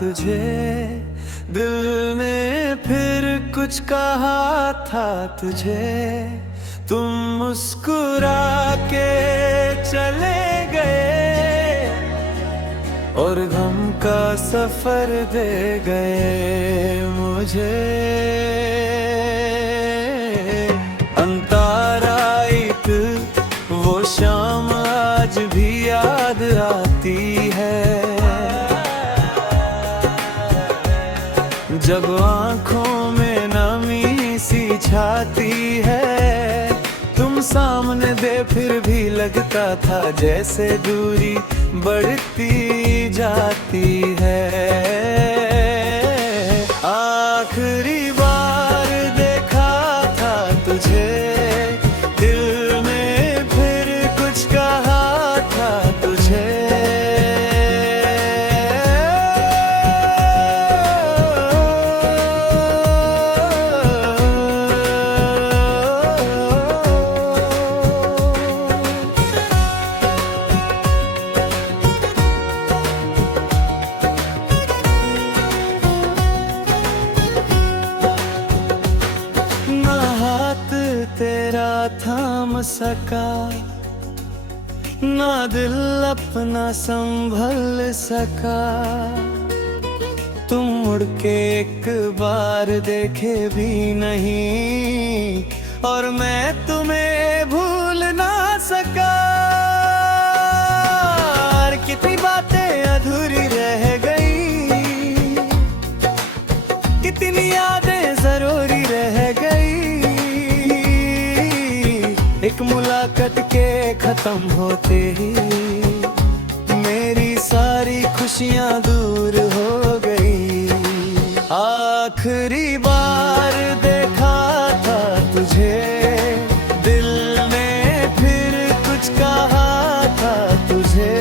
तुझे, दिल ने फिर कुछ कहा था तुझे। तुम मुस्कुरा के चले गए और गम का सफर दे गए मुझे। अंतारा एक वो शाम आज भी याद आती है, जब आँखों में नमी सी छाती है। तुम सामने दे फिर भी लगता था जैसे दूरी बढ़ती जाती है। आखिरी बार देखा था तुझे, दिल ने फिर कुछ कहा था तुझे। तेरा थाम सका ना दिल अपना संभल सका। तुम मुड़ के एक बार देखे भी नहीं और मैं तुम्हें भूल ना सका। कितनी बातें अधूरी रह गई, कितनी यादें जरूरी रह गई। एक मुलाकात के खत्म होते ही मेरी सारी खुशियां दूर हो गई। आखिरी बार देखा था तुझे, दिल ने फिर कुछ कहा था तुझे।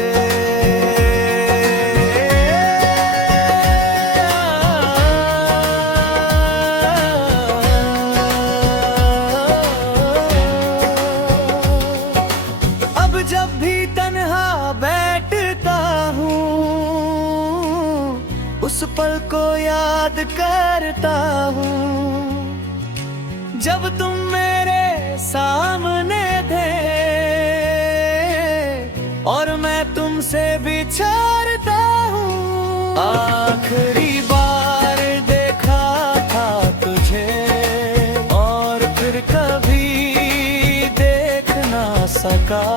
जब भी तन्हा बैठता हूँ उस पल को याद करता हूँ, जब तुम मेरे सामने थे और मैं तुमसे बिछड़ता हूँ। आखिरी बार देखा था तुझे और फिर कभी देख ना सका।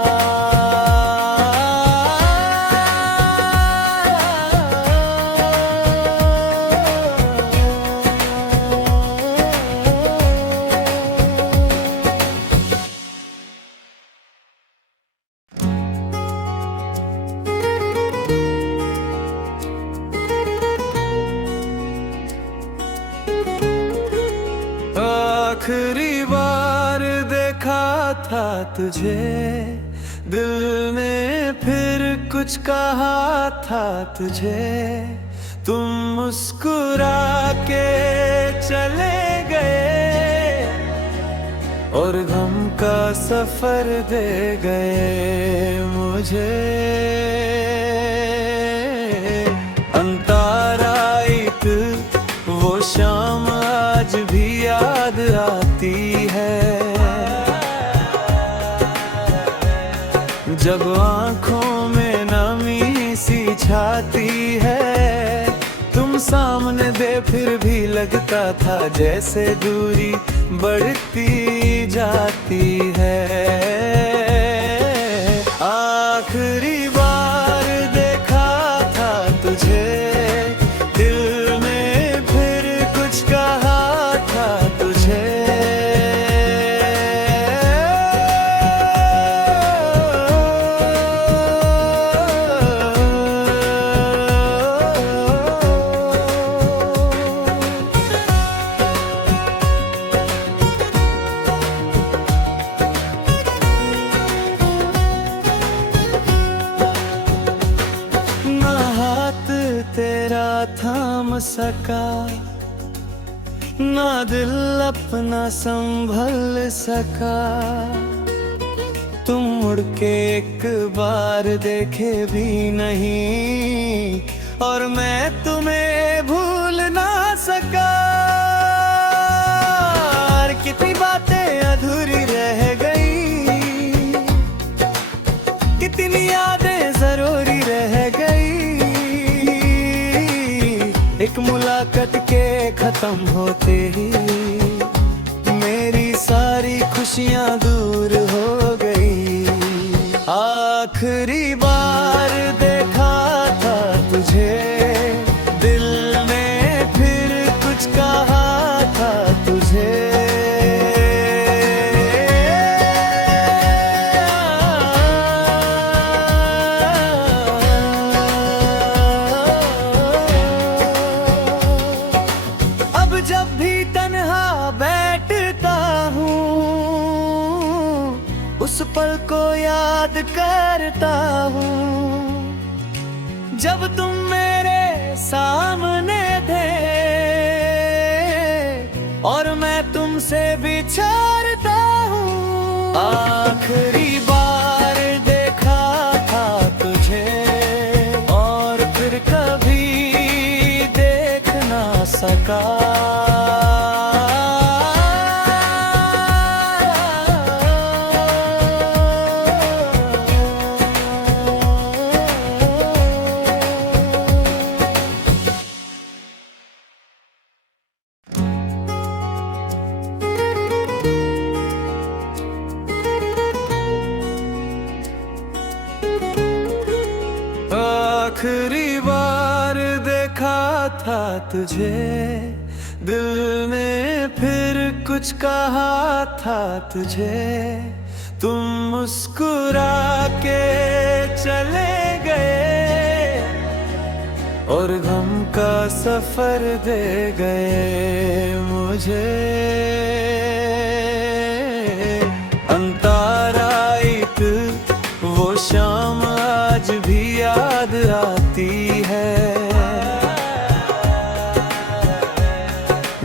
आखिरी बार देखा था तुझे, दिल ने फिर कुछ कहा था तुझे। तुम मुस्कुरा के चले गए और गम का सफर दे गए मुझे। अंतारा एक वो शाम आज भी याद आती है, जब आँखों में नमी सी छाती है। तुम सामने दे फिर भी लगता था जैसे दूरी बढ़ती जाती है। आखिरी बार देखा था तुझे, दिल ने फिर कुछ कहा था तुझे। तेरा थाम सका ना दिल अपना संभल सका। तुम मुड़ के एक बार देखे भी नहीं और मैं तुम्हें भूल ना सका। और कितनी बातें अधूरी रह गई, कितनी यादें जरूरी रह गई। एक मुलाकात के खत्म होते ही मेरी सारी खुशियां दूर हो गई। आखिरी बार देखा था तुझे, दिल ने फिर कुछ कहा था तुझे। अब जब भी तन्हा बैठता हूँ, उस पल को याद करता हूँ जब तुम मेरे सामने थे और मैं तुमसे बिछड़ता हूँ। आखिरी बार देखा था तुझे और फिर कभी देख ना सका। आखिरी बार देखा था तुझे, दिल ने फिर कुछ कहा था तुझे। तुम मुस्कुरा के चले गए और गम का सफर दे गए मुझे। अंतारा एक वो शाम आज भी याद आती है,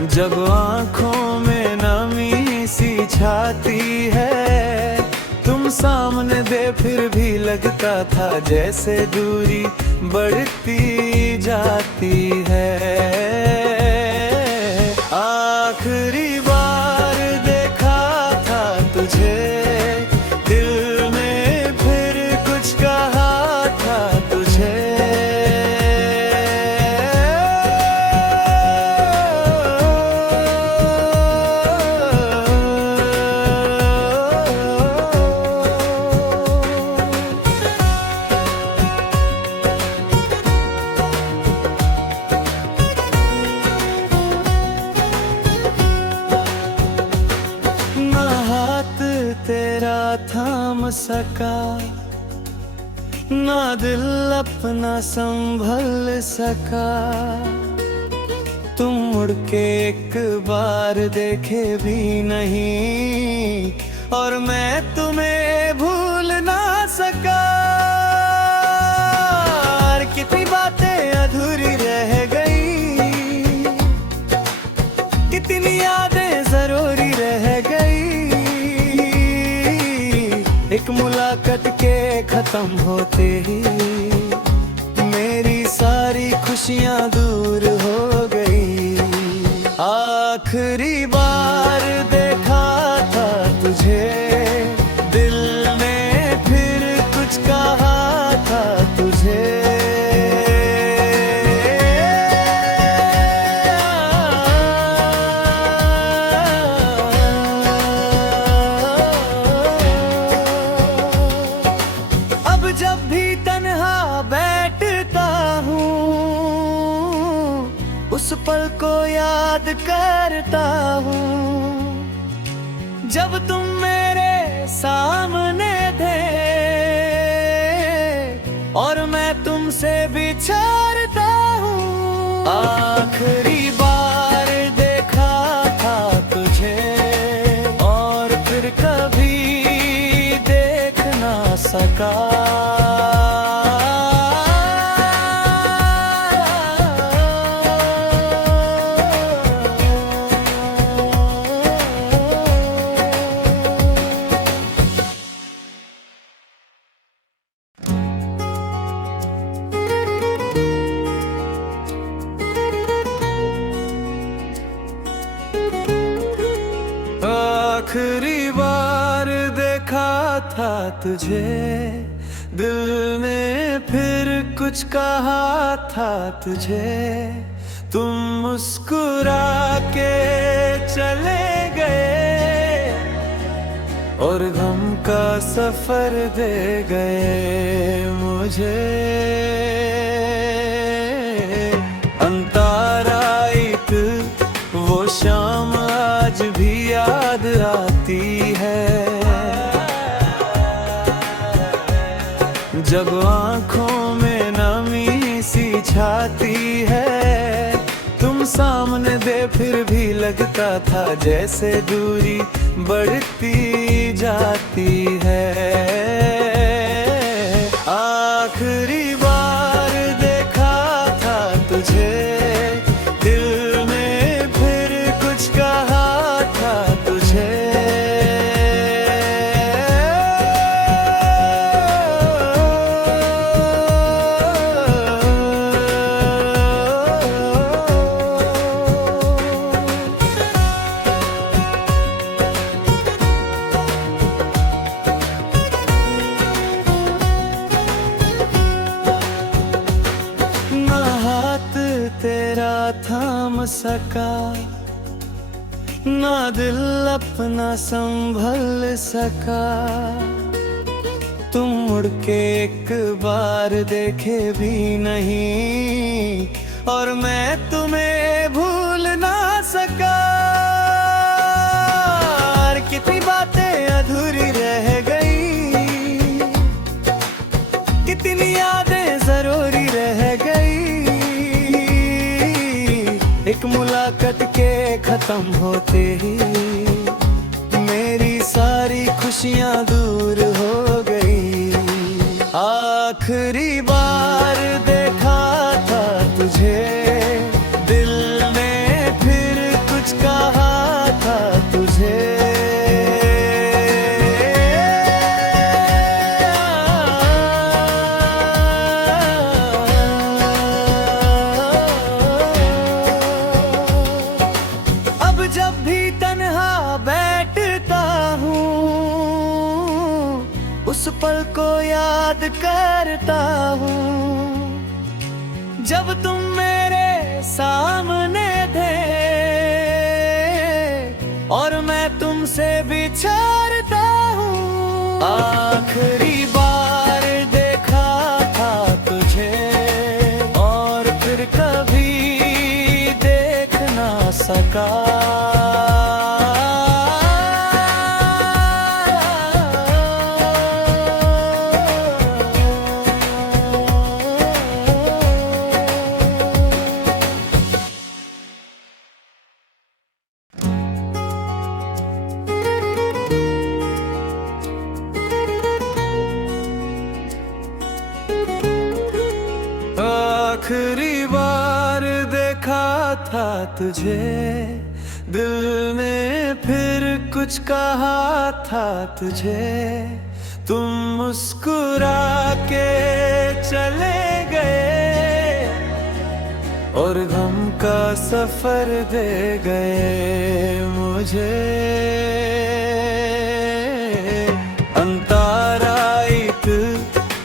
जब आँखों में नमी सी छाती है। तुम सामने दे फिर भी लगता था जैसे दूरी बढ़ती जाती है। आखिरी बार देखा था तुझे, दिल ने फिर कुछ कहा था तुझे। तेरा थाम सका ना, दिल अपना संभल सका। तुम मुड़ के एक बार देखे भी नहीं और मैं तुम्हें भूल ना सका। और कितनी बातें अधूरी रह गई, कितनी यादें जरूरी रह गई। एक मुलाकात के खत्म होते ही मेरी सारी खुशियां दूर हो गई। आखिरी बार देखा था तुझे, दिल ने फिर कुछ कहा था तुझे। जब भी तन्हा बैठता हूँ, उस पल को याद करता हूँ जब तुम मेरे सामने थे और मैं तुमसे बिछड़ता हूँ। आखिरी बार देखा था तुझे और फिर कभी देख ना सका। आखिरी बार देखा था तुझे, दिल ने फिर कुछ कहा था तुझे, तुम मुस्कुरा के चले गए और गम का सफर दे गए मुझे। अंतारा एक वो शाम आज भी याद आती है, जब आँखों में नमी सी छाती है, तुम सामने दे फिर भी लगता था जैसे दूरी बढ़ती जाती है। आखिरी बार देखा था तुझे, दिल ने फिर कुछ कहा था तुझे, तेरा थाम सका, ना दिल अपना संभल सका, तुम मुड़ के एक बार देखे भी नहीं और मैं तुम्हें भूल ना सका। कितनी बातें अधूरी रह गई, कितनी यादें जरूरी रह गई, एक मुलाकात के खत्म होते ही मेरी सारी खुशियां दूर हो गई। आखिरी बार देखा था तुझे, दिल ने फिर कुछ कहा था तुझे, जब भी तन्हा बैठता हूँ उस पल को याद करता हूँ, जब तुम मेरे सामने थे और मैं तुमसे बिछड़ता हूँ। आखिरी बार देखा था तुझे और फिर कभी देख ना सका। आखिरी बार देखा था तुझे, दिल ने फिर कुछ कहा था तुझे, तुम मुस्कुरा के चले गए और गम का सफर दे गए मुझे। अंतारा एक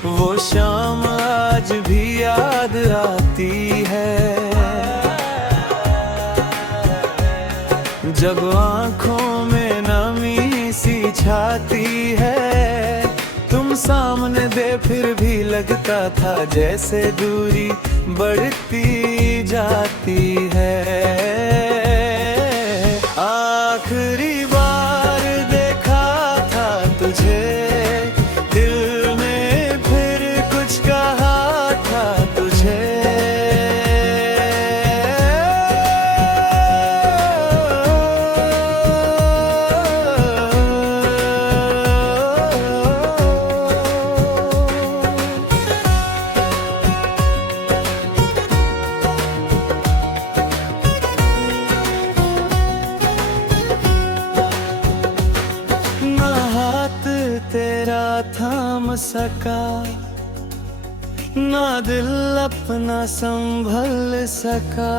वो शाम आज भी याद आती है, जब आँखों में नमी सी छाती है, तुम सामने दे फिर भी लगता था जैसे दूरी बढ़ती जाती है। आखिरी बार देखा था तुझे, दिल ने फिर कुछ कहा था तुझे, तेरा थाम सका, ना दिल अपना संभल सका,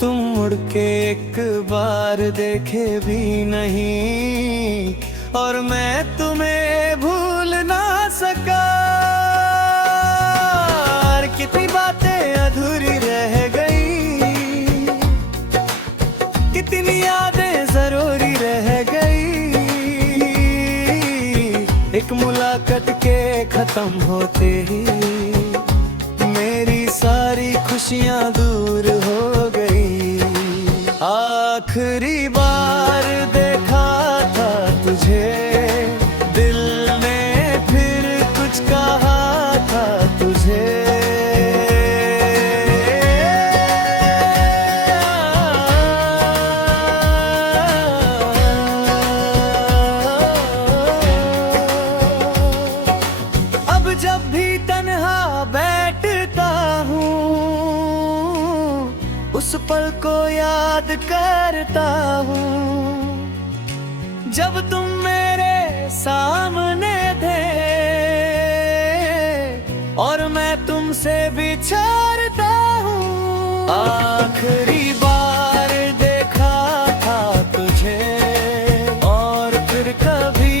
तुम मुड़ मुड़ के एक बार देखे भी नहीं, और मैं तुम्हें भूल ना सका। कितनी बातें अधूरी रह गई, कितनी यादें जरूरी रह गई। एक मुलाकात के खत्म होते ही मेरी सारी खुशियां दूर हो गई। आखिरी बार देखा था तुझे, दिल ने फिर कुछ कहा था तुझे। अब जब भी तन्हा बैठता हूँ, उस पल को याद करता हूँ जब तुम मेरे सामने थे, और मैं तुमसे बिछड़ता हूँ। आखिरी बार देखा था तुझे, और फिर कभी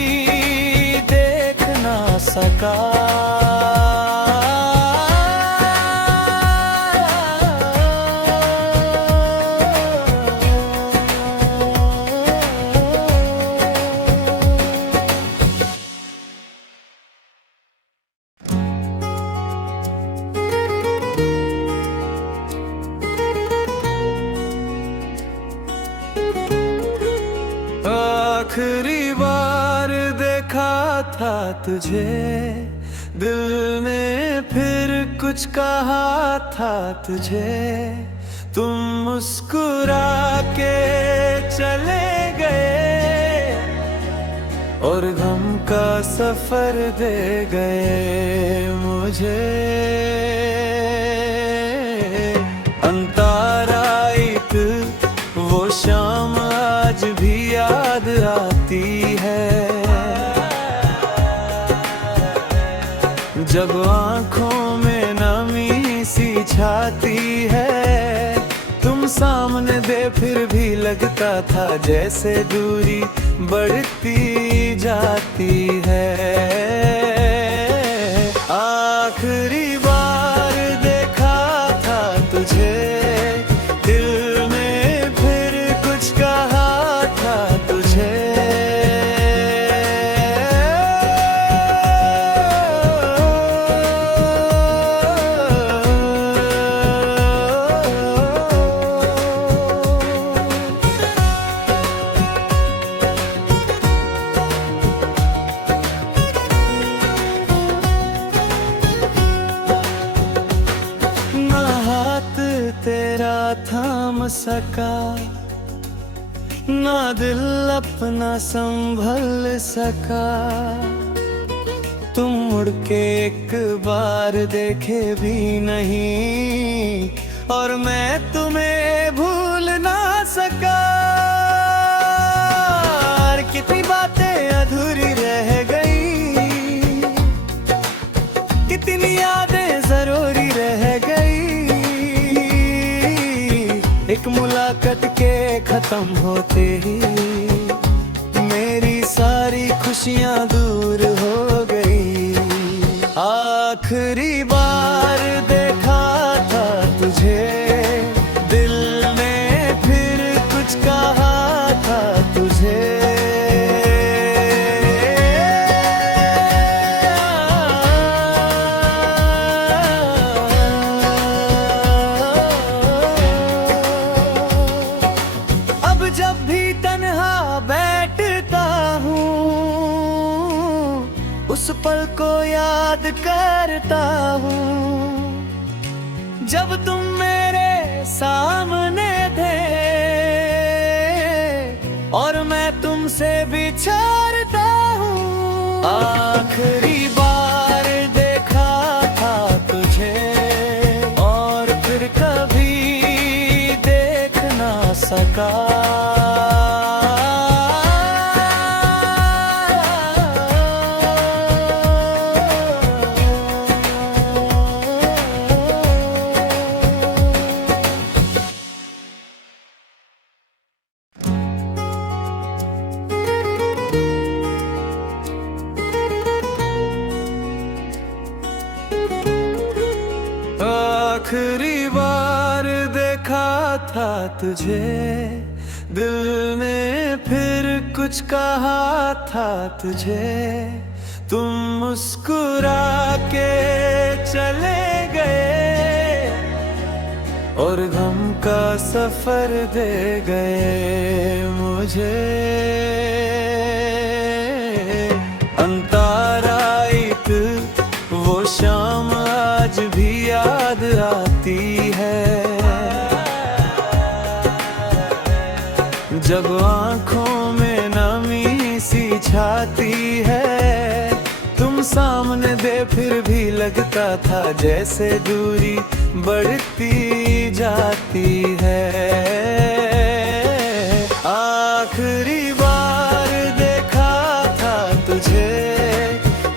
देख ना सका। आखिरी बार देखा था तुझे, दिल ने फिर कुछ कहा था तुझे। तुम मुस्कुरा के चले गए, और गम का सफर दे गए मुझे। अंतारा एक वो शाम आज भी याद आती है, जब आँखों में नमी सी छाती है। तुम सामने दे फिर भी लगता था जैसे दूरी बढ़ती जाती है। आखिरी बार देखा था तुझे, दिल ने फिर कुछ कहा था तुझे। ना हाथ तेरा थाम सका, ना दिल अपना संभल सका। तुम मुड़ के एक बार देखे भी नहीं, और मैं तुम्हें भूल ना सका। कितनी बातें अधूरी रह गई, कितनी यादें जरूरी रह गई। एक मुलाकात के खत्म होते ही मेरी सारी खुशियां दूर हो गई। आखिरी बार देखा था तुझे, दिल ने फिर कुछ कहा था तुझे। अब जब भी तन्हा बैठता हूँ, उस पल को याद करता हूँ जब तुम मेरे सामने थे, और मैं तुमसे बिछड़ता हूँ। आखिरी बार देखा था तुझे, और फिर कभी देख ना सका। तुझे, दिल ने फिर कुछ कहा था तुझे, तुम मुस्कुरा के चले गए और गम का सफर दे गए मुझे। अंतरायित वो शाम आज भी याद आती है, जब आँखों में नमी सी छाती है, तुम सामने दे फिर भी लगता था जैसे दूरी बढ़ती जाती है। आखिरी बार देखा था तुझे,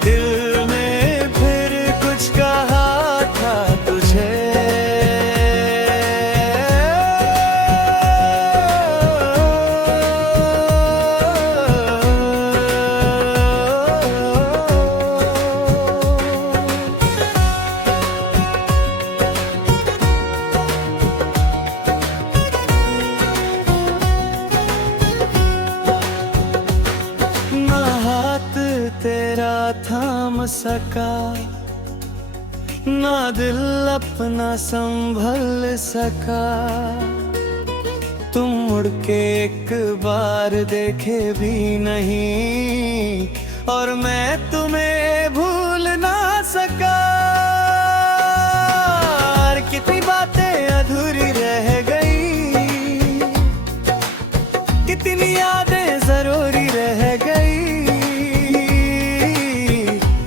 दिल ने फिर कुछ कहा था तुझे, तेरा थाम सका, ना दिल अपना संभल सका, तुम मुड़ के एक बार देखे भी नहीं और मैं तुम्हें भूल ना सका। कितनी बातें अधूरी रह गई, कितनी यादें जरूरी रह गई,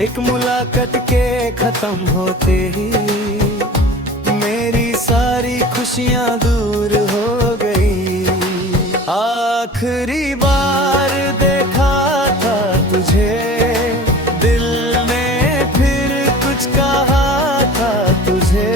एक मुलाकात के खत्म होते ही मेरी सारी खुशियां दूर हो गई। आखिरी बार देखा था तुझे, दिल ने फिर कुछ कहा था तुझे,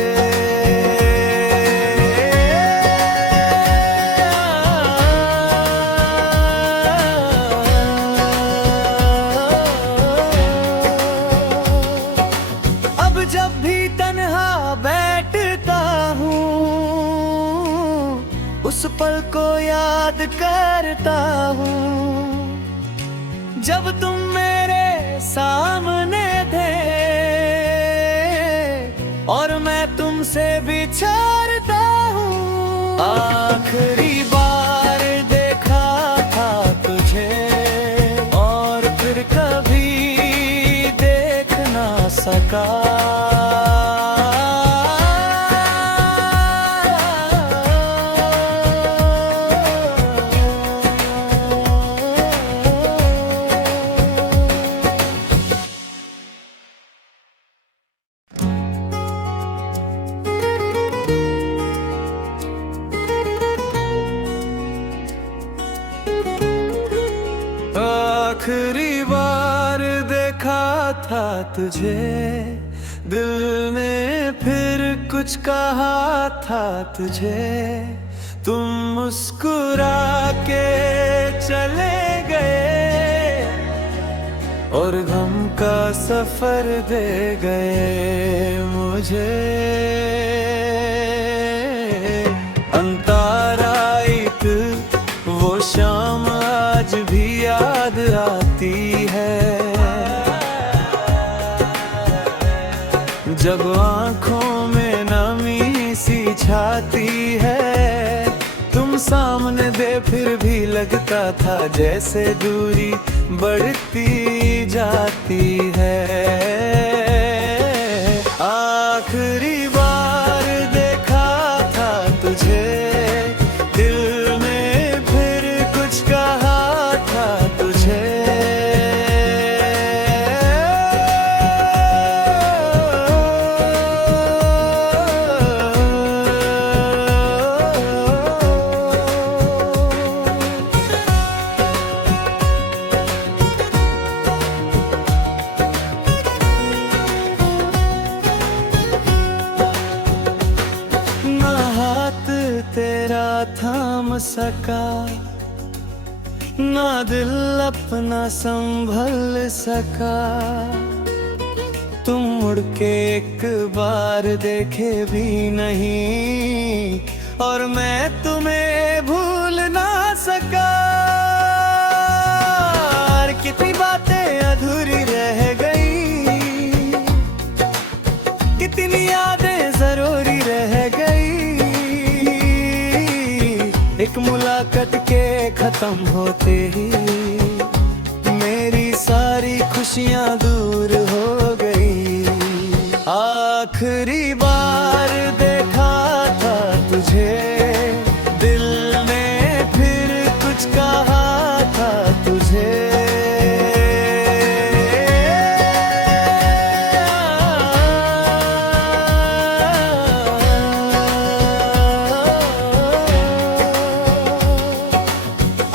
जब भी तन्हा बैठता हूँ उस पल को याद करता हूँ, जब तुम मेरे सामने थे और मैं तुमसे बिछड़ता हूँ। आखिरी बार देखा था तुझे और फिर कभी देख ना सका। आखिरी बार देखा था तुझे, दिल ने फिर कुछ कहा था तुझे, तुम मुस्कुरा के चले गए और गम का सफर दे गए मुझे। अंतरायित वो शाम आज भी याद आती है, जब आँखों में नमी सी छाती है, तुम सामने दे फिर भी लगता था जैसे दूरी बढ़ती जाती है। आखिरी बार देखा था तुझे, दिल ने फिर कुछ कहा था तुझे, तेरा थाम सका, ना दिल अपना संभल सका, तुम मुड़ के एक बार देखे भी नहीं और मैं तुम्हें एक मुलाकात के खत्म होते ही मेरी सारी खुशियां दूर हो गई। आखिरी बार देखा था तुझे, दिल ने फिर कुछ कहा था तुझे।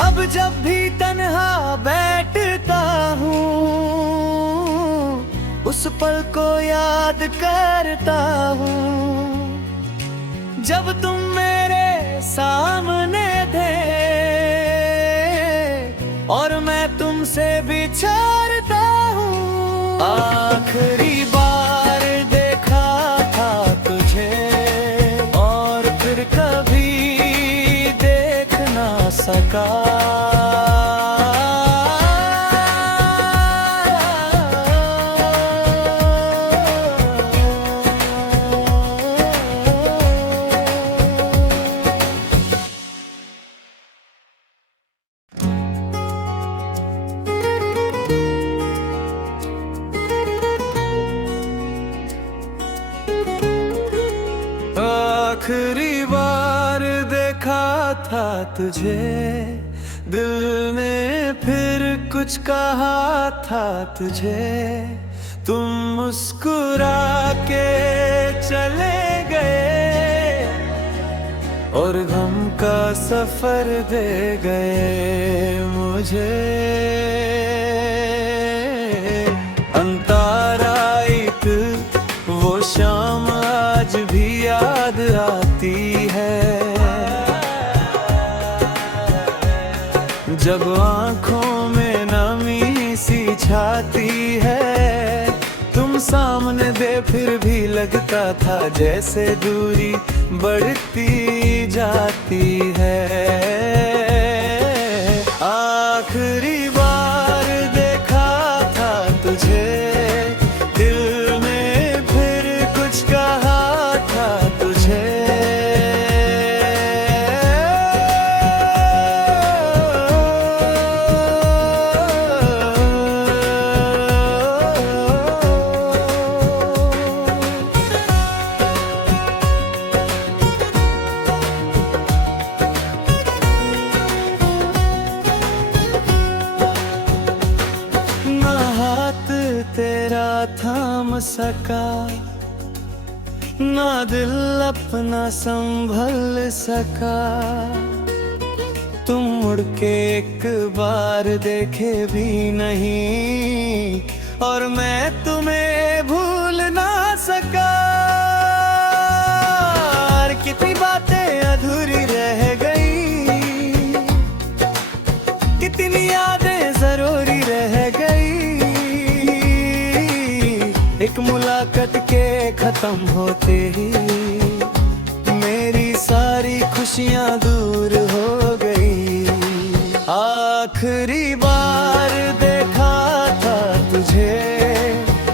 अब जब भी तन्हा बैठता हूँ उस पल को याद करता हूँ, जब तुम मेरे सामने थे और मैं तुमसे बिछड़ता हूँ। आखिरी बार देखा था तुझे और फिर कभी देख ना सका। आखिरी बार देखा था तुझे, दिल ने फिर कुछ कहा था तुझे। तुम मुस्कुरा के चले गए और गम का सफर दे गए मुझे। अंतारा एक वो शाम आज भी याद आती है, जब आँखों में नमी सी छाती है। तुम सामने दे फिर भी लगता था जैसे दूरी बढ़ती जाती है। आखिरी बार देखा था तुझे, दिल ने फिर कुछ कहा था तुझे। तेरा थाम सका ना दिल अपना संभल सका। तुम मुड़ के एक बार देखे भी नहीं और मैं तुम्हें भूल ना सका। कितनी बातें अधूरी रह गई, कितनी यादें जरूरी रह गई। एक मुलाकात के खत्म होते ही मेरी सारी खुशियां दूर हो गई। आखिरी बार देखा था तुझे,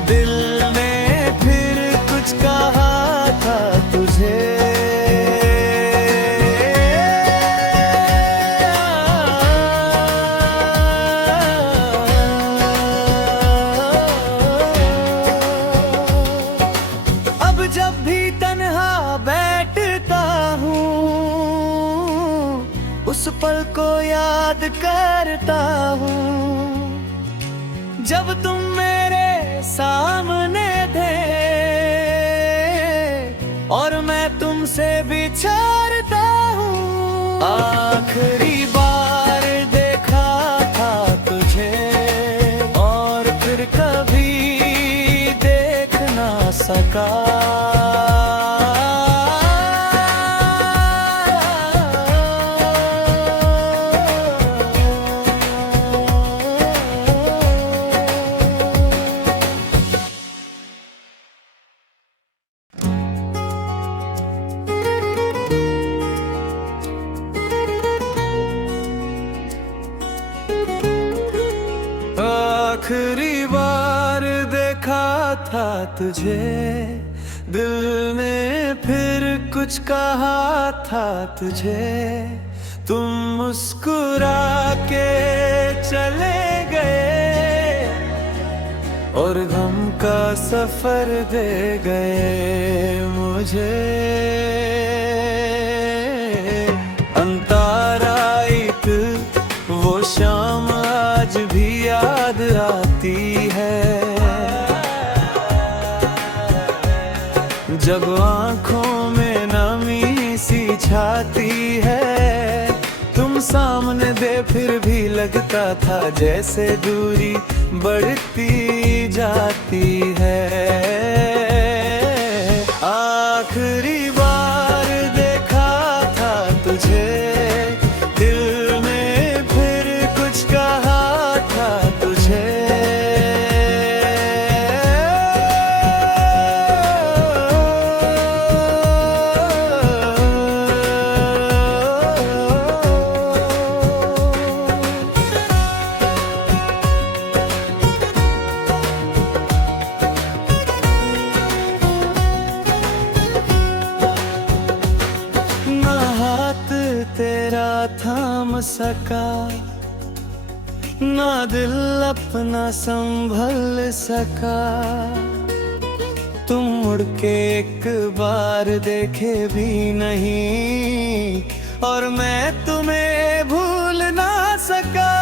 दिल ने फिर कुछ कहा था तुझे। जब भी तन्हा बैठता हूँ उस पल को याद करता हूँ, जब तुम मेरे सामने थे और मैं तुमसे बिछड़ता हूँ। आखिरी बार देखा था तुझे और फिर कभी देख ना सका। आखिरी बार देखा था तुझे, दिल ने फिर कुछ कहा था तुझे। तुम मुस्कुरा के चले गए और गम का सफर दे गए मुझे। अंतारा एक वो शाम आज भी याद आती है, जब आँखों में नमी सी छाती है। तुम सामने दे फिर भी लगता था जैसे दूरी बढ़ती जाती है। आखिरी बार देखा था तुझे, दिल ने फिर कुछ कहा था तुझे। तेरा थाम सका ना दिल अपना संभल सका। तुम मुड़ के एक बार देखे भी नहीं और मैं तुम्हें भूल ना सका।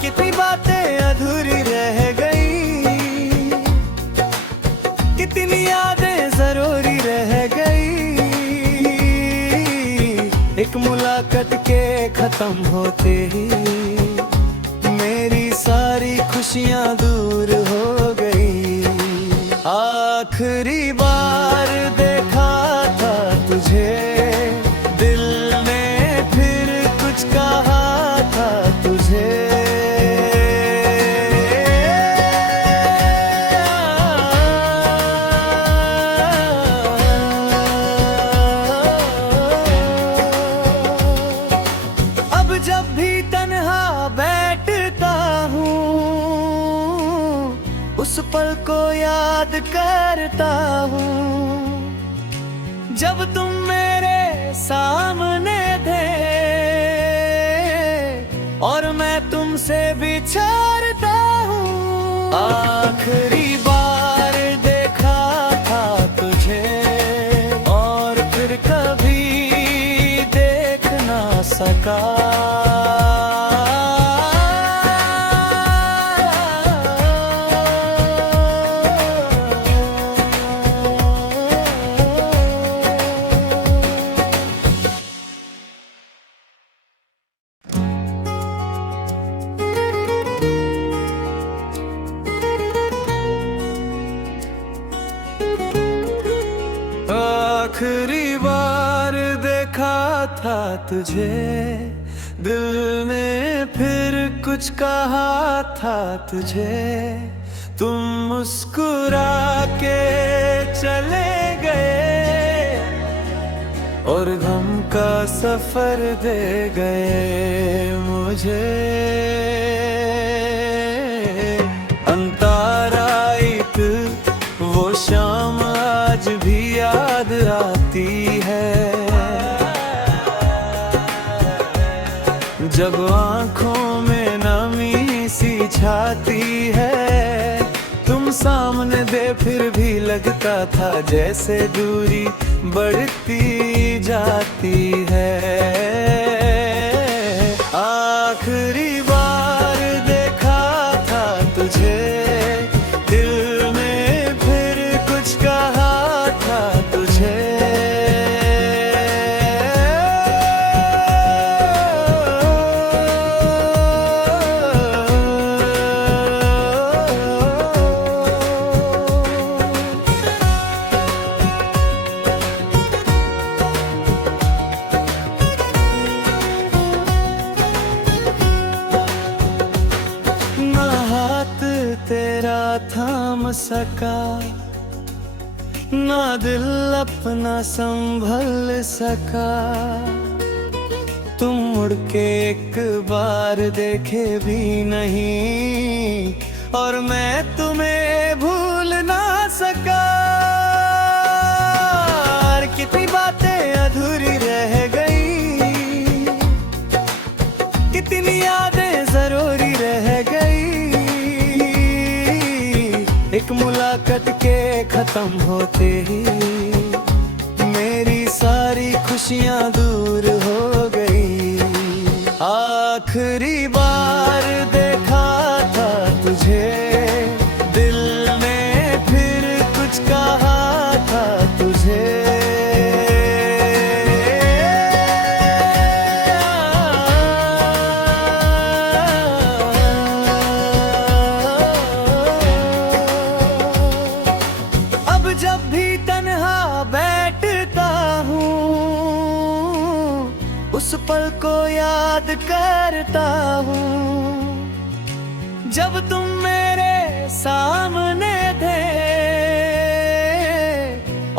कितनी बातें अधूरी रह गई, कितनी यादें जरूरी रह गई। एक मुलाकात के खत्म होते ही मेरी सारी खुशियां दूर हो गई। आखिरी बार देखा था तुझे, दिल ने फिर कुछ कहा था तुझे। जब भी तन्हा बैठता हूँ उस पल को याद करता हूँ, जब तुम मेरे सामने थे और मैं तुमसे बिछड़ता हूँ। आखिरी बार देखा था तुझे और फिर कभी देख ना सका। आखिरी बार देखा था तुझे, दिल ने फिर कुछ कहा था तुझे। तुम मुस्कुरा के चले गए और गम का सफर दे गए मुझे। अंतारा एक वो शाम आज भी याद आती है, जब आँखों में नमी सी छाती है। तुम सामने दे फिर भी लगता था जैसे दूरी बढ़ती जाती है। आखिरी बार देखा था तुझे, दिल ने फिर कुछ कहा था तुझे। तेरा थाम सका ना दिल अपना संभल सका। तुम मुड़ के एक बार देखे भी नहीं और मैं तुम्हें भूल ना सका। कितनी बातें अधूरी रह गई, खत्म होते ही मेरी सारी खुशियां दूर हो गई। आखिरी बार देखा था तुझे, दिल ने फिर कुछ कहा था तुझे। अब जब भी तन्हा बैठता हूँ उस पल को याद करता हूँ जब तुम मेरे सामने थे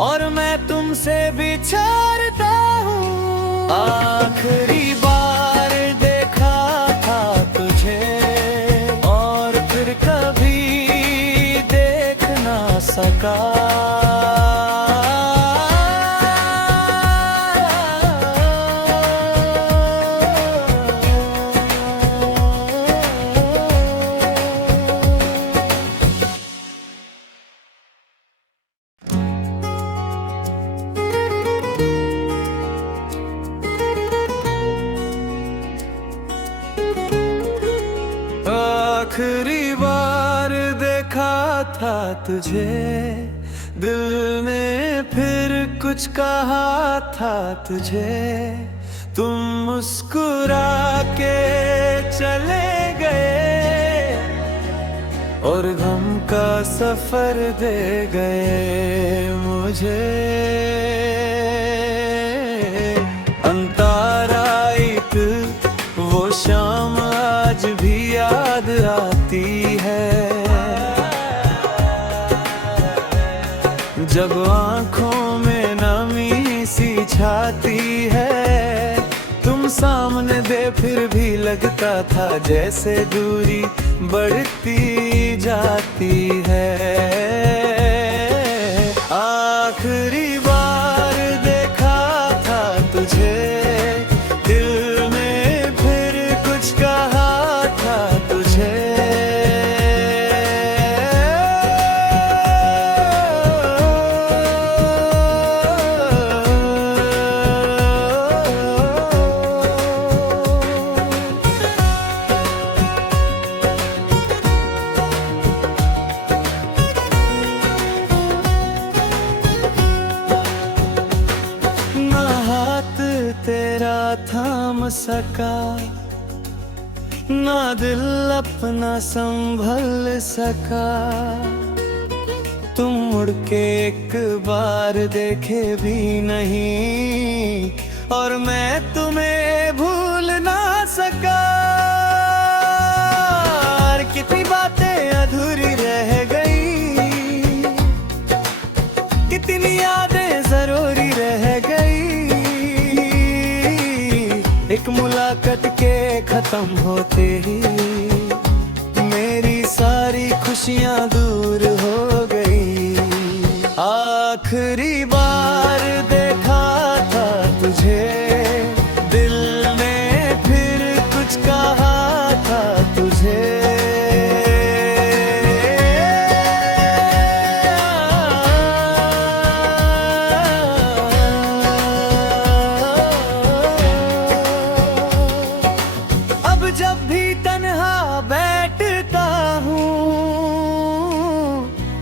और मैं तुमसे बिछड़ता हूँ। आखिरी बार देखा था तुझे और फिर कभी देख ना सका। आखिरी बार देखा था तुझे, दिल ने फिर कुछ कहा था तुझे। तुम मुस्कुरा के चले गए और गम का सफर दे गए मुझे। अंतारा एक वो शाम आज भी याद आती है जब आँखों में नमी सी छाती है। तुम सामने दे फिर भी लगता था जैसे दूरी बढ़ती जाती है। आखिरी बार देखा था तुझे, दिल ने फिर कुछ कहा था तुझे। ना हाथ तेरा थाम सका, ना दिल अपना संभल सका। तुम मुड़ के एक बार देखे भी नहीं और मैं तुम्हें भूल ना सका। कितनी बातें अधूरी रह गई, कितनी यादें जरूरी रह गई। एक मुलाकात के खत्म होते ही मेरी सारी खुशियां दूर हो गई। आखिरी बार देखा था तुझे, दिल ने फिर कुछ कहा था तुझे। अब जब भी तन्हा बैठता हूँ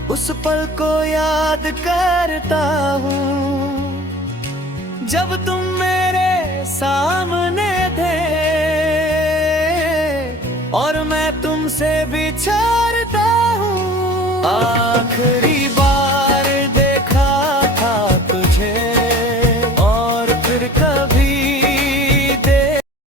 उस पल को याद करता हूँ जब तुम मेरे सामने थे और मैं तुमसे बिछड़ता हूँ। आखिरी बार देखा था तुझे और फिर कभी